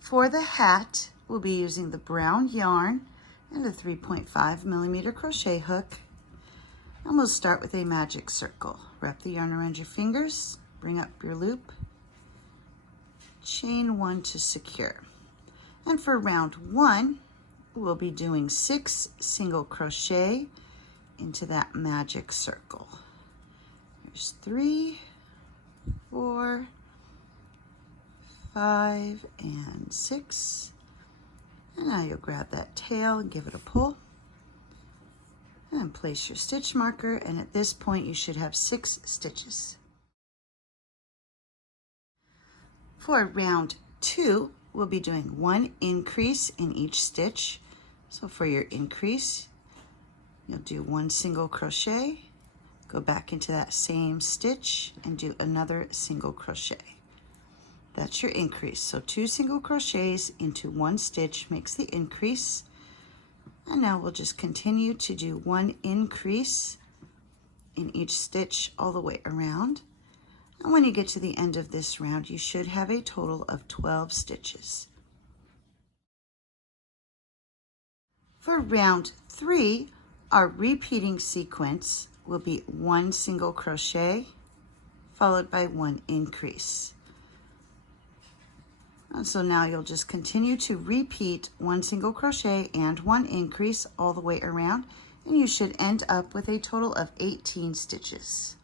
For the hat, we'll be using the brown yarn and a 3.5mm crochet hook. And we'll start with a magic circle. Wrap the yarn around your fingers, bring up your loop, chain 1 to secure. And for round 1, we'll be doing 6 single crochet into that magic circle. Here's 3, 4, 5, and 6. And now you'll grab that tail and give it a pull. And place your stitch marker, and at this point you should have 6 stitches. For round 2, we'll be doing 1 increase in each stitch. So for your increase, you'll do 1 single crochet, go back into that same stitch and do another single crochet. That's your increase. So 2 single crochets into 1 stitch makes the increase. And now we'll just continue to do 1 increase in each stitch all the way around. And when you get to the end of this round, you should have a total of 12 stitches. For round 3, our repeating sequence will be 1 single crochet followed by 1 increase. And so now you'll just continue to repeat 1 single crochet and 1 increase all the way around, and you should end up with a total of 18 stitches.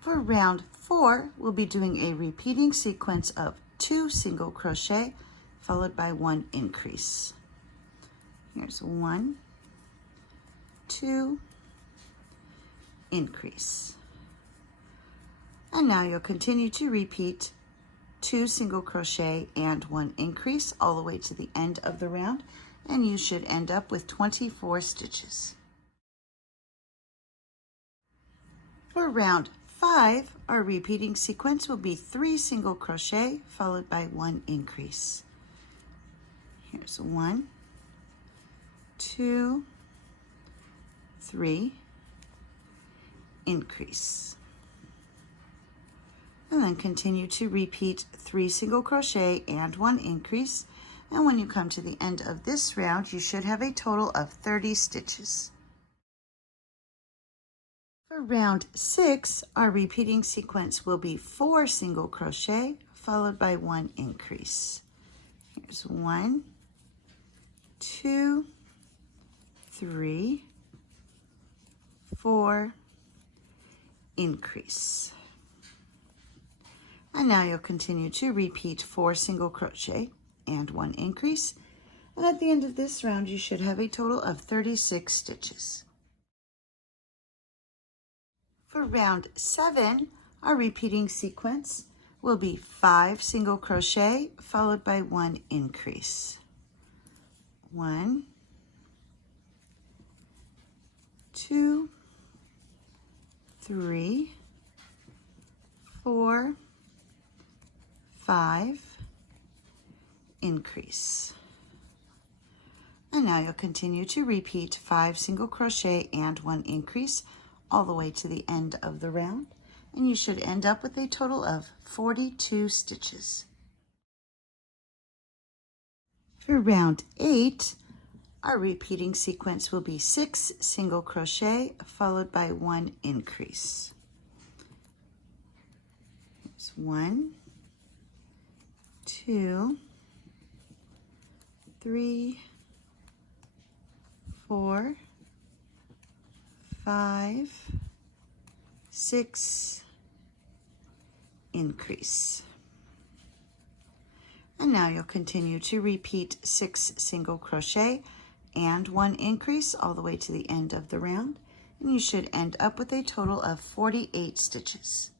For round 4, we'll be doing a repeating sequence of 2 single crochet followed by 1 increase. Here's 1, 2, increase. And now you'll continue to repeat 2 single crochet and 1 increase all the way to the end of the round, and you should end up with 24 stitches. For round 5, our repeating sequence will be 3 single crochet followed by 1 increase. Here's 1, 2, 3, increase. And then continue to repeat 3 single crochet and 1 increase. And when you come to the end of this round, you should have a total of 30 stitches. For round 6, our repeating sequence will be 4 single crochet followed by 1 increase. Here's 1, 2, 3, 4, increase. And now you'll continue to repeat 4 single crochet and 1 increase. And at the end of this round, you should have a total of 36 stitches. For round 7, our repeating sequence will be 5 single crochet followed by 1 increase. 1, 2, 3, 4, 5, increase. And now you'll continue to repeat 5 single crochet and 1 increase all the way to the end of the round, and you should end up with a total of 42 stitches. For round 8, our repeating sequence will be 6 single crochet followed by 1 increase. Here's 1, 2, 3, 4, 5, 6, increase. And now you'll continue to repeat 6 single crochet and 1 increase all the way to the end of the round, and you should end up with a total of 48 stitches.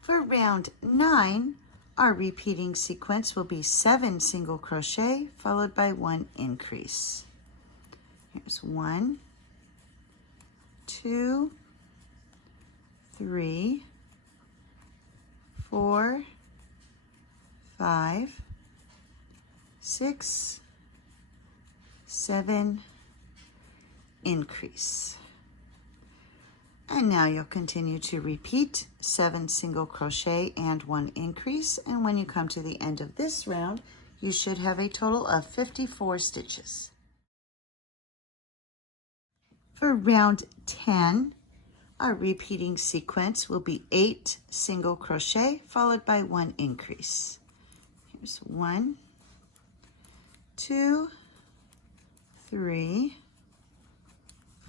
For round 9, our repeating sequence will be 7 single crochet followed by 1 increase. Here's 1, 2, 3, 4, 5, 6, 7, increase. And now you'll continue to repeat 7 single crochet and 1 increase. And when you come to the end of this round, you should have a total of 54 stitches. For round 10, our repeating sequence will be 8 single crochet followed by 1 increase. Here's 1, 2, 3,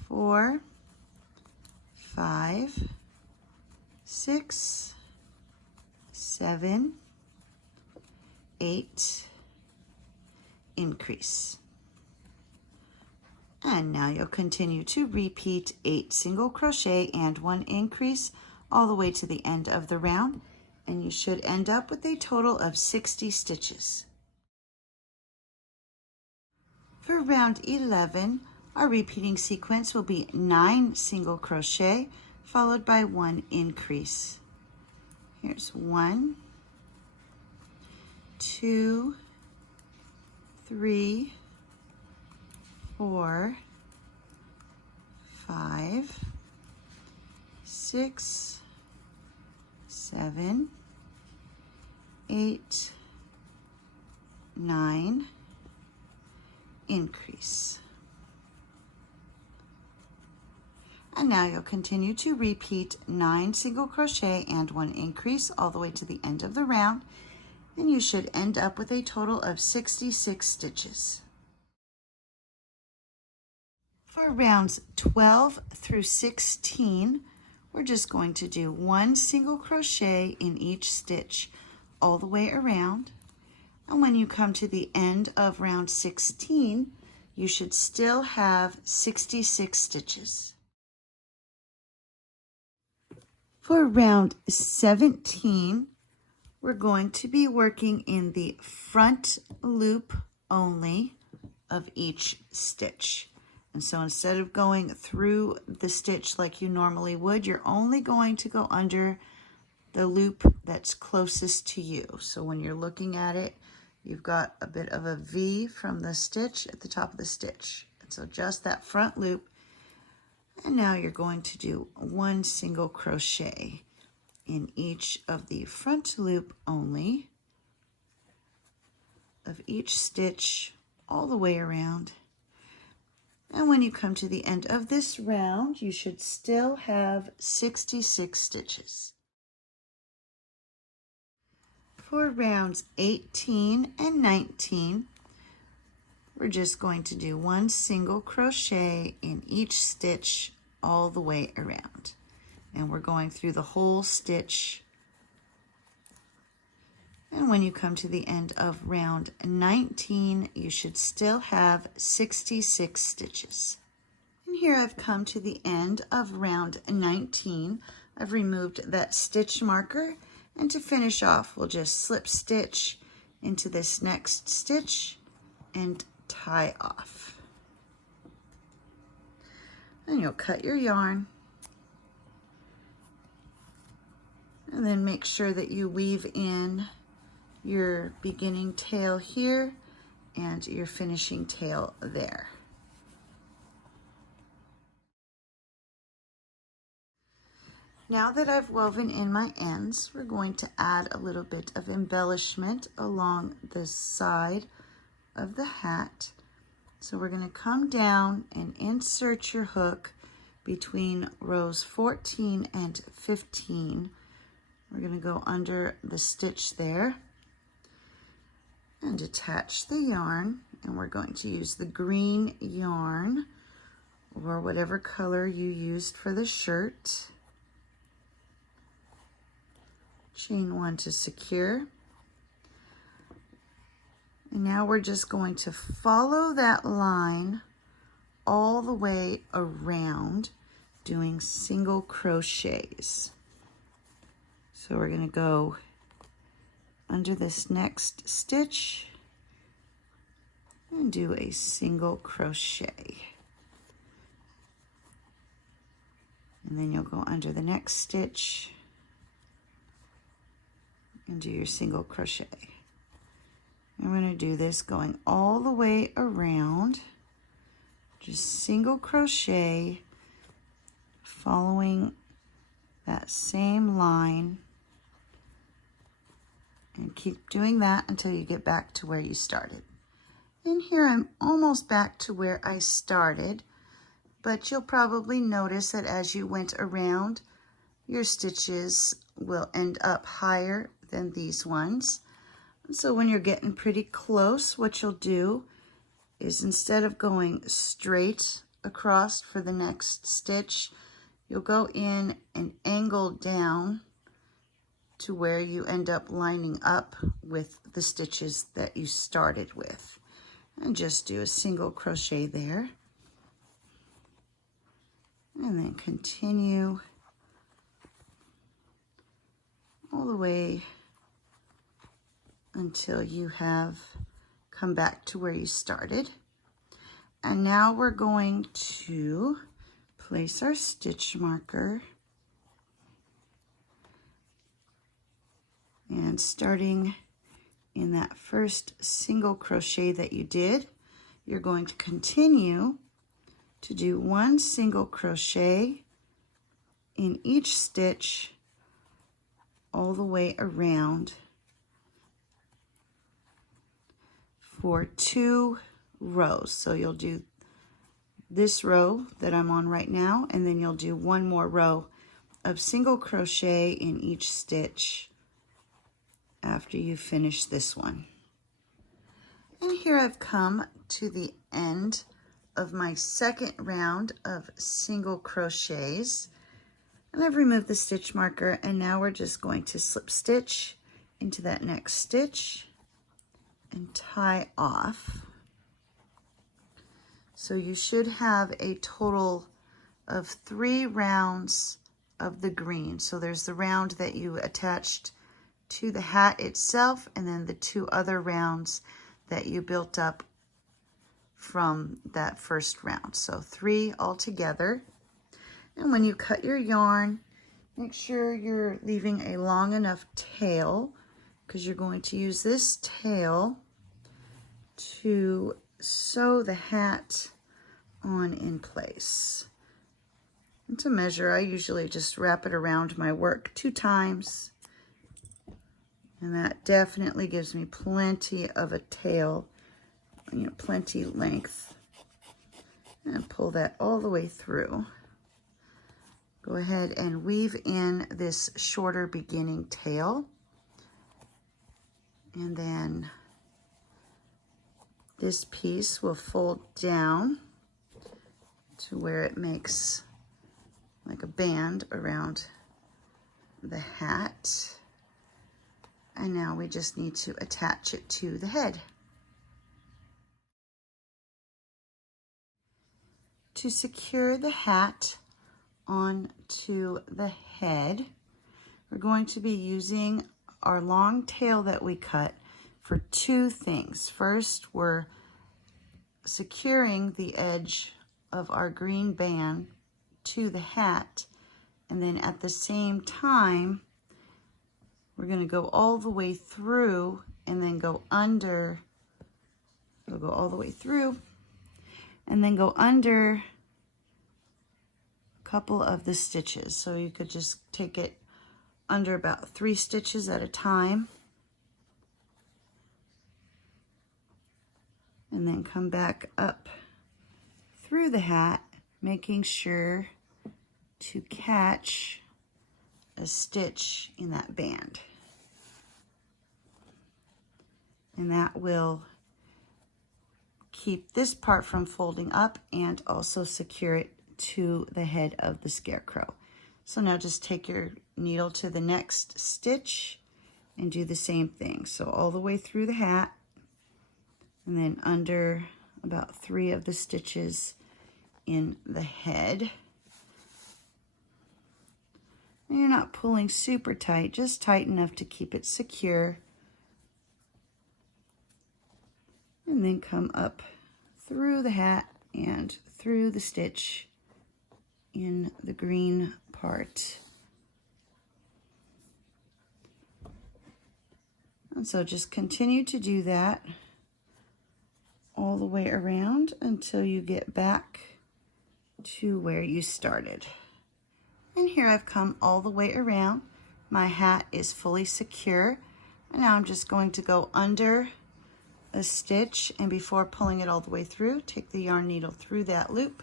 4, 5, 6, 7, 8, increase. And now you'll continue to repeat 8 single crochet and 1 increase all the way to the end of the round, and you should end up with a total of 60 stitches. For round 11, our repeating sequence will be 9 single crochet followed by 1 increase. Here's 1, 2, 3, 4, 5, 6, 7, 8, 9, increase. And now you'll continue to repeat 9 single crochet and 1 increase all the way to the end of the round, and you should end up with a total of 66 stitches. For rounds 12 through 16, we're just going to do 1 single crochet in each stitch all the way around. And when you come to the end of round 16, you should still have 66 stitches. For round 17, we're going to be working in the front loop only of each stitch. And so instead of going through the stitch like you normally would, you're only going to go under the loop that's closest to you. So when you're looking at it, you've got a bit of a V from the stitch at the top of the stitch. And so just that front loop. And now you're going to do 1 single crochet in each of the front loop only of each stitch all the way around. And when you come to the end of this round, you should still have 66 stitches. For rounds 18 and 19, we're just going to do 1 single crochet in each stitch all the way around. And we're going through the whole stitch. And when you come to the end of round 19, you should still have 66 stitches. And here I've come to the end of round 19. I've removed that stitch marker, and to finish off, we'll just slip stitch into this next stitch and tie off. And you'll cut your yarn, and then make sure that you weave in your beginning tail here and your finishing tail there. Now that I've woven in my ends, we're going to add a little bit of embellishment along the side of the hat. So we're going to come down and insert your hook between rows 14 and 15. We're going to go under the stitch there and attach the yarn, and we're going to use the green yarn or whatever color you used for the shirt. Chain 1 to secure. And now we're just going to follow that line all the way around, doing single crochets. So we're going to go under this next stitch and do a single crochet. And then you'll go under the next stitch and do your single crochet. I'm going to do this going all the way around, just single crochet, following that same line, and keep doing that until you get back to where you started. And here I'm almost back to where I started, but you'll probably notice that as you went around, your stitches will end up higher than these ones. So when you're getting pretty close, what you'll do is, instead of going straight across for the next stitch, you'll go in and angle down to where you end up lining up with the stitches that you started with. And just do a single crochet there. And then continue all the way until you have come back to where you started. And now we're going to place our stitch marker, and starting in that first single crochet that you did, you're going to continue to do one single crochet in each stitch all the way around for 2 rows. So you'll do this row that I'm on right now, and then you'll do one more row of single crochet in each stitch after you finish this one. And here I've come to the end of my second round of single crochets, and I've removed the stitch marker, and now we're just going to slip stitch into that next stitch and tie off. So you should have a total of 3 rounds of the green. So there's the round that you attached to the hat itself, and then the 2 other rounds that you built up from that first round. So 3 altogether. And when you cut your yarn, make sure you're leaving a long enough tail, because you're going to use this tail to sew the hat on in place. And to measure, I usually just wrap it around my work 2 times. And that definitely gives me plenty of a tail, plenty length. And pull that all the way through. Go ahead and weave in this shorter beginning tail. And then this piece will fold down to where it makes like a band around the hat. And now we just need to attach it to the head. To secure the hat onto the head, we're going to be using our long tail that we cut for 2 things. First, we're securing the edge of our green band to the hat, and then at the same time, we're going to go all the way through and then go under. We'll go all the way through and then go under a couple of the stitches. So you could just take it under about 3 stitches at a time. And then come back up through the hat, making sure to catch a stitch in that band. And that will keep this part from folding up and also secure it to the head of the scarecrow. So now just take your needle to the next stitch and do the same thing. So all the way through the hat, and then under about 3 of the stitches in the head. And you're not pulling super tight, just tight enough to keep it secure. And then come up through the hat and through the stitch in the green part. And so just continue to do that all the way around until you get back to where you started. And here I've come all the way around. My hat is fully secure. And now I'm just going to go under a stitch, and before pulling it all the way through, take the yarn needle through that loop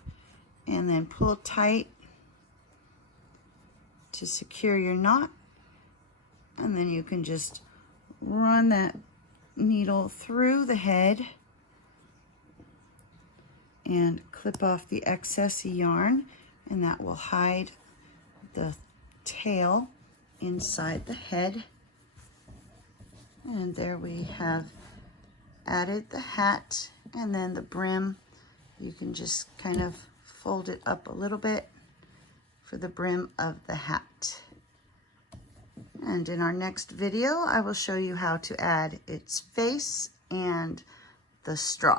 and then pull tight to secure your knot. And then you can just run that needle through the head and clip off the excess yarn, and that will hide the tail inside the head. And there we have added the hat, and then the brim, you can just kind of fold it up a little bit for the brim of the hat. And in our next video, I will show you how to add its face and the straw.